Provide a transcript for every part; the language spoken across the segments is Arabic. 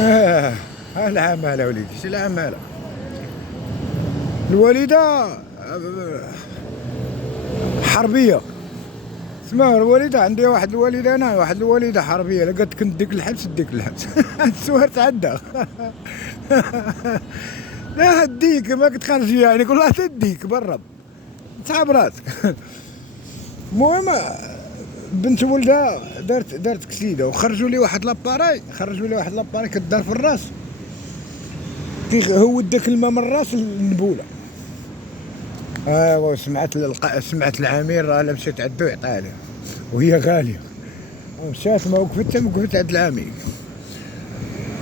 آه العمالة وليدي، شي العمالة الوالدة حربية. اسمها الوالدة، عندي واحد الوالدة أنا، واحد الوالدة حربية، لا قالت كنت ديك الحبس ديك الحبس. السوار تعدى. لا هديك ما كتخرجي يعني كلها تديك برا تسحب راسك. المهم بنت ولدها دارت كسيده وخرجوا لي واحد لاباراي كدار في الراس، هو داك الماء من الراس للنبوله. ايوا سمعت العمير راه مشات عندو يعطيها لها وهي غاليه، ومشات ما وقفت عند العمير،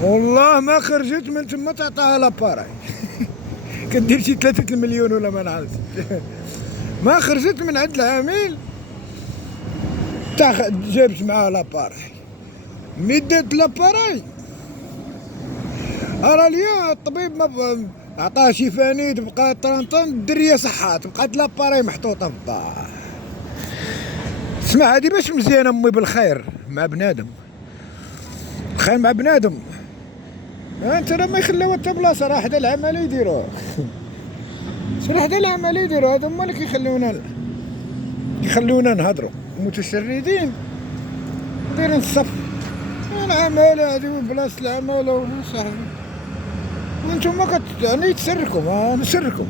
والله ما خرجت من تما تعطاها لاباراي. كدير شي 3 مليون ولا ما نعرف. ما خرجت من عند العميل جابت معاها لاباراي، مي دات لاباراي راه ليا الطبيب ما عطاها شي فانيد، بقات طرنطن الدريه صحات، بقات لاباراي محطوطه في الدار. اسمع هادي باش مزيانه امي بالخير مع بنادم، الخير مع بنادم. انت راه ما يخليوها حتى بلاصه، راه حدا العمل يديروها. صراحه حدا العمل يديروها، هذا هما اللي يخلونا نهضروا متشردين دايرين الصف. العمالة هادي بلاصة العمالة صاحبي، وانتوما يعني تسركم نسركم.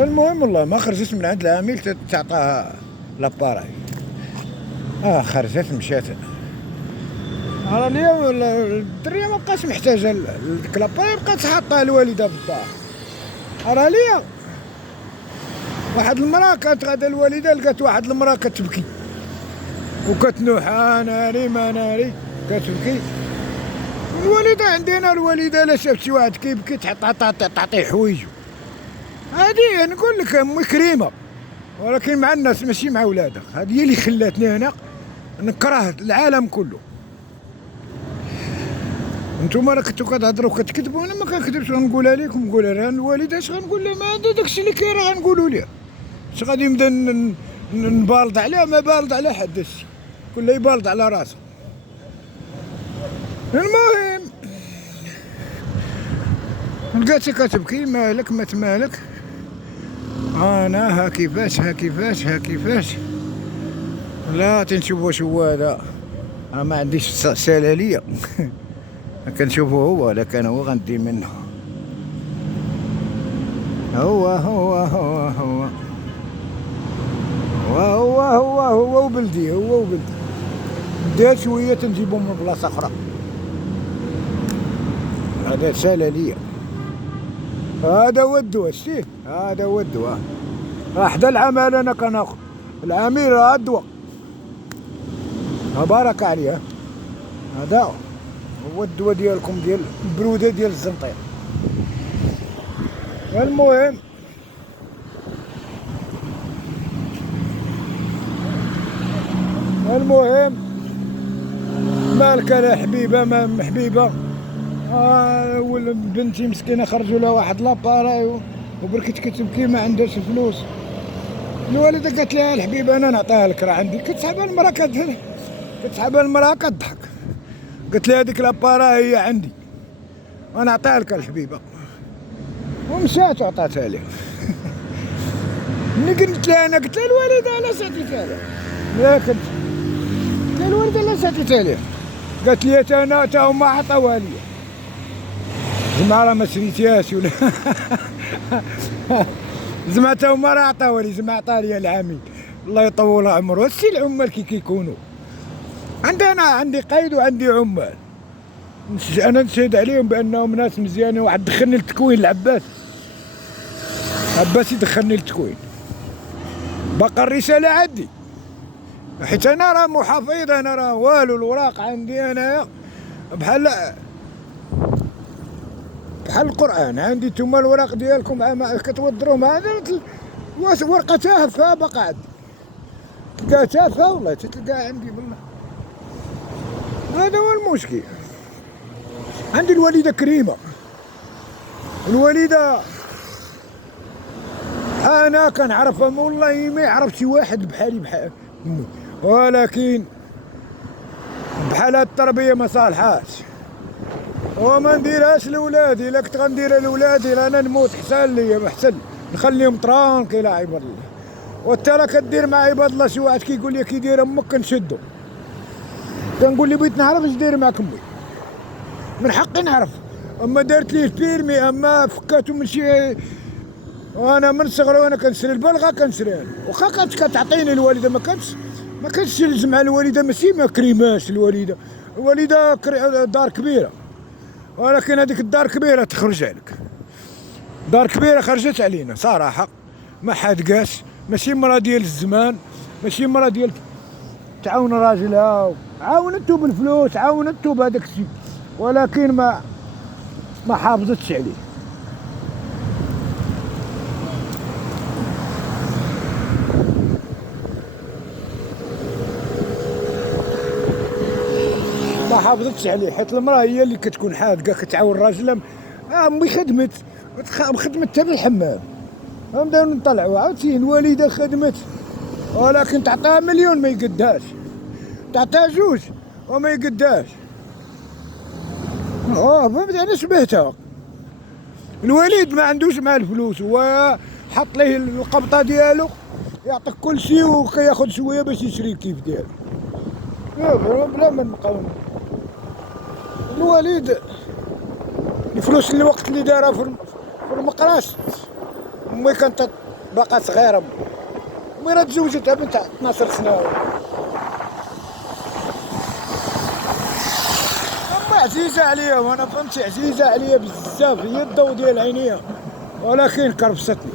المهم والله ما خرجت من عند العميل تعطاها لاباراي، خرجت مشات. راه ليا الدريه ما بقاش محتاجه ديك لاباراي، بقات حاطاها الوالده في الدار. راه ليا واحد المراه كانت غادا الوالده، لقات واحد المراه كتبكي وكتنوح ناري ما ناري كتبكي. الوالده عندنا الوالده لا شافت شي واحد كيبكي تعطيه حوايجو. هادي نقول لك امي كريمه، ولكن مع الناس ماشي مع ولادها. هادي هي اللي خلاتني هنا نكره العالم كله. نتوما راه كنتو كتهضروا كتكذبوا، انا ما كنكذبش، غنقولها لكم نقولها لها الوالده. اش غنقول لها؟ ما عندها داكشي اللي كاين راه غنقولوا لها. اش غادي نبدا نبالد عليها؟ ما بالد على حد، كل يبالد على راسه. المهم لقيتها كتبكي، مالك ما تمالك؟ انا ها كيفاش لا تنشوفو هذا، انا ما عنديش سلاليه. كنشوفو هو، لكن هو غندي منه. هو وبلدي دير شويه تنجيبو من بلاصه اخرى. هذا سلاليه، هذا هو الدواء. شتيه هذا هو الدواء، راه حدا العمل انا كناخذ العميل راه الدواء. بارك عليه، هذا هو الدواء ديالكم، ديال البروده ديال الزنطير. المهم مالك يا حبيبه ما حبيبه. بنتي مسكينه خرجوا لها واحد لاباراي وبركت كتبكي ما عندهاش فلوس. الوالده قالت لها الحبيبه انا نعطيها لك، راه عندي. كتسحبها المراه كتضحك، قلت لها هذيك لاباراي هي عندي وانا نعطيها لك الحبيبه، ومشات وعطاتها لي. ملي قلت لها الوالده لا ساتيتها لها، لا كنت الوالده لا ساتيتها لها، قالت لي انا تا هما عطاوها لي. زعما راه ما شريتيهاش ولا؟ زعما تا هما راه عطاوها لي، زعما عطاها لي العميل الله يطول عمره. هادشي العمال كيكونوا. عندي قايد وعندي عمال، انا نشهد عليهم بانهم ناس مزيانين. واحد دخلني للتكوين، العباس يدخلني للتكوين، باقا الرساله عندي، حيت انا راه محافظ، انا راه والو. الوراق عندي انايا بحال القران عندي. نتوما الوراق ديالكم كتوضروهم، هذا ورقه تافهه باقا عندي، تلقاها تافهه والله تلقاها عندي بالله. هذا هو المشكل. عندي الوالده كريمه، الوالده انا كنعرفها والله ما يعرف شي واحد بحالي ولكن بحال هاد التربيه ما صالحاش. وما نديرهاش لولادي. الا كنت غنديرها لولادي انا نموت حسن ليا، ما حسن نخليهم طرانكيل عباد الله. وانت راه كدير مع عباد الله شي واحد كيقول لي كي داير امك كنشدو، كنقول لي بغيت نعرف اش داير معاك امي، من حقي نعرف. اما دارت لي البيرمي، اما فكاتو من شي، وانا من صغري وانا كنشري البلغه كنشريها، واخا كانت كتعطيني الوالده ما كانتش تلزم على الوالده، ماشي ما كريماش الوالده. الوالده دار كبيره، ولكن هذيك الدار كبيره تخرج عليك، دار كبيره خرجت علينا صراحه، ما حد قاس. ماشي مرا ديال الزمان، ماشي مرا ديال تعاون راجلها، عاونتو بالفلوس، عاونتو بهذاك الشيء، ولكن ما حافظتش عليه. ما حافظتش عليه، حيت المراه هي اللي كتكون حاذقه كتعاون راجلها. امي خدمت خدمتها بالحمام، نبداو نطلعوا عاوتاني الوالده خدمت، ولكن تعطيها مليون ما يقداش، تعطيها جوج وما يقداش. فهمت انا شبهتها. الوليد ما عندوش مع الفلوس، هو حط ليه القبطه ديالو يعطيك كل شيء وكياخذ شويه باش يشري كيف ديالو. بلا ما نقاوم الوليد الفلوس الوقت اللي دارها في المقراش. امي كانت باقا صغيره، امي راه تزوجتها بنت 12 سنه، امي عزيزه عليا، وانا فهمتي عزيزه عليا بزاف، هي الضو ديال عينيها، ولكن كرفستني.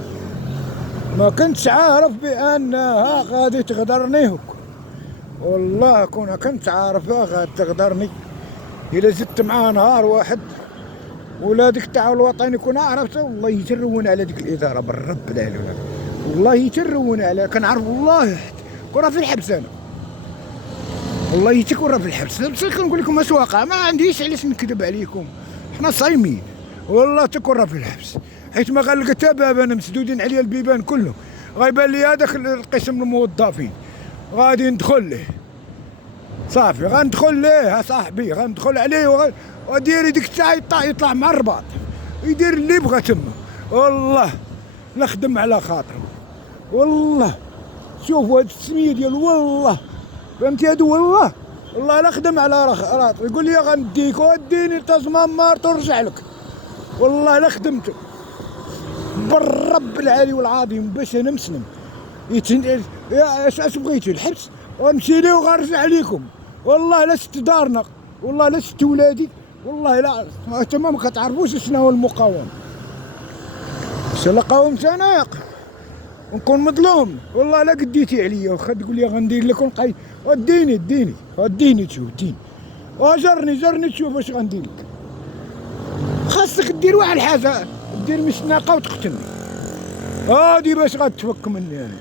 ما كنتش عارف بانها غادي تغدرني هك، والله كنت عارفها غادي تغدرني. الا زدت معاها نهار واحد ولا ديك التعاون الوطني كنا عرفته، والله يترون على ديك الاداره بالرب العلي، والله يترون عليها. كنعرف والله كره في الحبس انا، والله تكون في الحبس. بس كنقول لكم اش واقع، ما عنديش علاش نكذب عليكم، حنا صايمين والله تكون في الحبس، حيت ما غنلقى حتى باب، انا مسدودين عليا البيبان كله. غيبان لي هذاك القسم الموظفين غادي ندخل ليه، صافي غندخل ليه صاحبي، غندخل عليه وديري ديك الساعه يطلع مع الرباط، يدير اللي بغا تما. والله نخدم على خاطري، والله شوفوا هاد السميه ديال والله، فهمتي هادو والله لا خدم على راسي. يقول لي غنديك وديني تزمان مارت ونرجع لك، والله لا خدمت بالرب العالي والعظيم باش انا مسلم. اش بغيتي الحبس ونمشي ليه وغنرجع ليكم، والله لا شت دارنا، والله لا شت ولادي، والله لا انتما ما كتعرفوش شنو هو المقاومه. لا قاومت انا ونكون مظلوم، والله لا قديتي عليا، واخا تقول لي غندير لك ونقي وديني تشوف، ديني وجرني تشوف واش غندير لك. خاصك دير واحد الحاجه، دير مشناقه وتقتلني، هادي باش غتفك مني انا.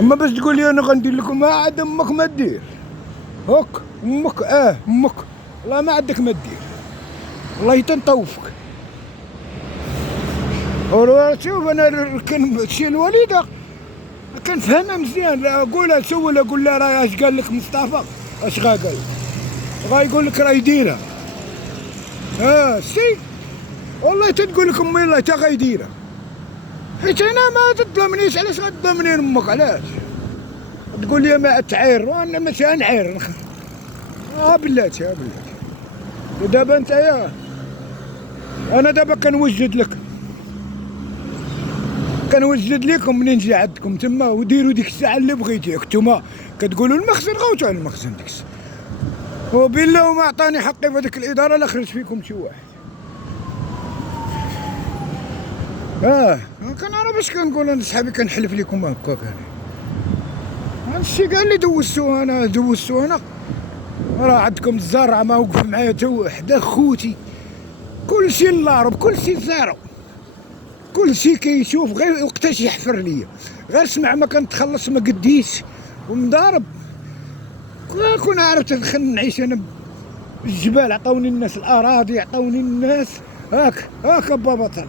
اما باش تقول لي انا غندير لكم، ما عاد امك ما دير هك، امك امك والله ما عندك ما دير، والله تنطوفك. شوف انا كان شي الوالده كنفهمها مزيان، قولها سولها قول لها راه اش قال لك مصطفى، اش قال لك، غايقول لك راهي دايره. سي والله تنقول لك امي الله تا غايديرها، حيت انا ما تظلمنيش. علاش غتظلمني امك؟ علاش تقول لي ما تعير وانا ماشي نعير؟ بلاتي ودابا نتايا انا دابا كنوجد لكم منين نجي عندكم تما، وديروا ديك الساعه اللي بغيتي. نتوما كتقولوا المخزن غوتوا على المخزن ديك الساعه، وبالله وما عطاني حقي في هذيك الاداره لا خرج فيكم شي واحد. كنعرف اش كنقول انا، صحابي كنحلف لكم هكاك. انا هادشي كاع اللي دوزتو انا راه عندكم الزرع ما وقف معايا تا واحد، خوتي كلشي اللارب، كلشي زيرو، كلشي كيشوف غير وقتاش يحفر ليا، غير سمع ما كنتخلص ما قديش ومضارب. كون عرفت نعيش انا بالجبال، عطاوني الناس الاراضي، عطاوني الناس هاك بابا طال.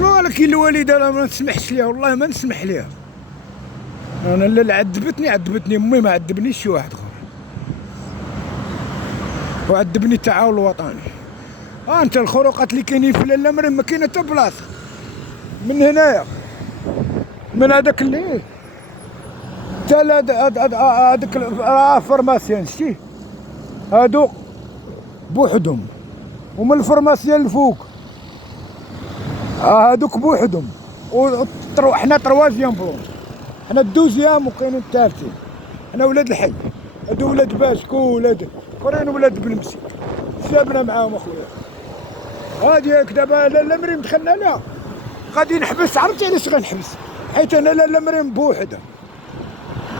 ولكن الوالده لا ما نسمحش ليها، والله ما نسمح ليها. انا اللي عذبتني امي، ما عذبنيش شي واحد اخر. وعدبني التعاون الوطني. انت الخروقات اللي كاينين في لاله مريم ما كاينه حتى بلاصه من هنايا، من هذاك اللي حتى هذاك الفارماسيان شتيه هادو بوحدهم، ومن الفارماسيان الفوق هادوك بوحدهم، حنا تروازيام بلون، حنا الدوزيام وكاينين الثالثين، حنا ولاد الحي، هادو ولاد باسكو ولاد اخرين ولاد بلمسي سابنا معاهم اخويا. هادي دابا لاله مريم دخلنا لها غادي نحبس. عرفتي علاش غنحبس؟ حيت انا لاله مريم بوحدها،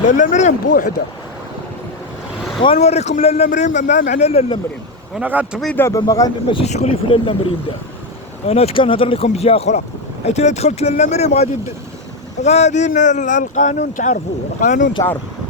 لاله مريم بوحدها، وغنوريكم لاله مريم ما معنى لاله مريم. انا غنطفي دابا ماشي شغلي في لاله مريم دابا، انا كنهضر لكم بجهه اخرى، حيت الا دخلت لاله مريم غادي القانون تعرفوه، القانون تعرفوه.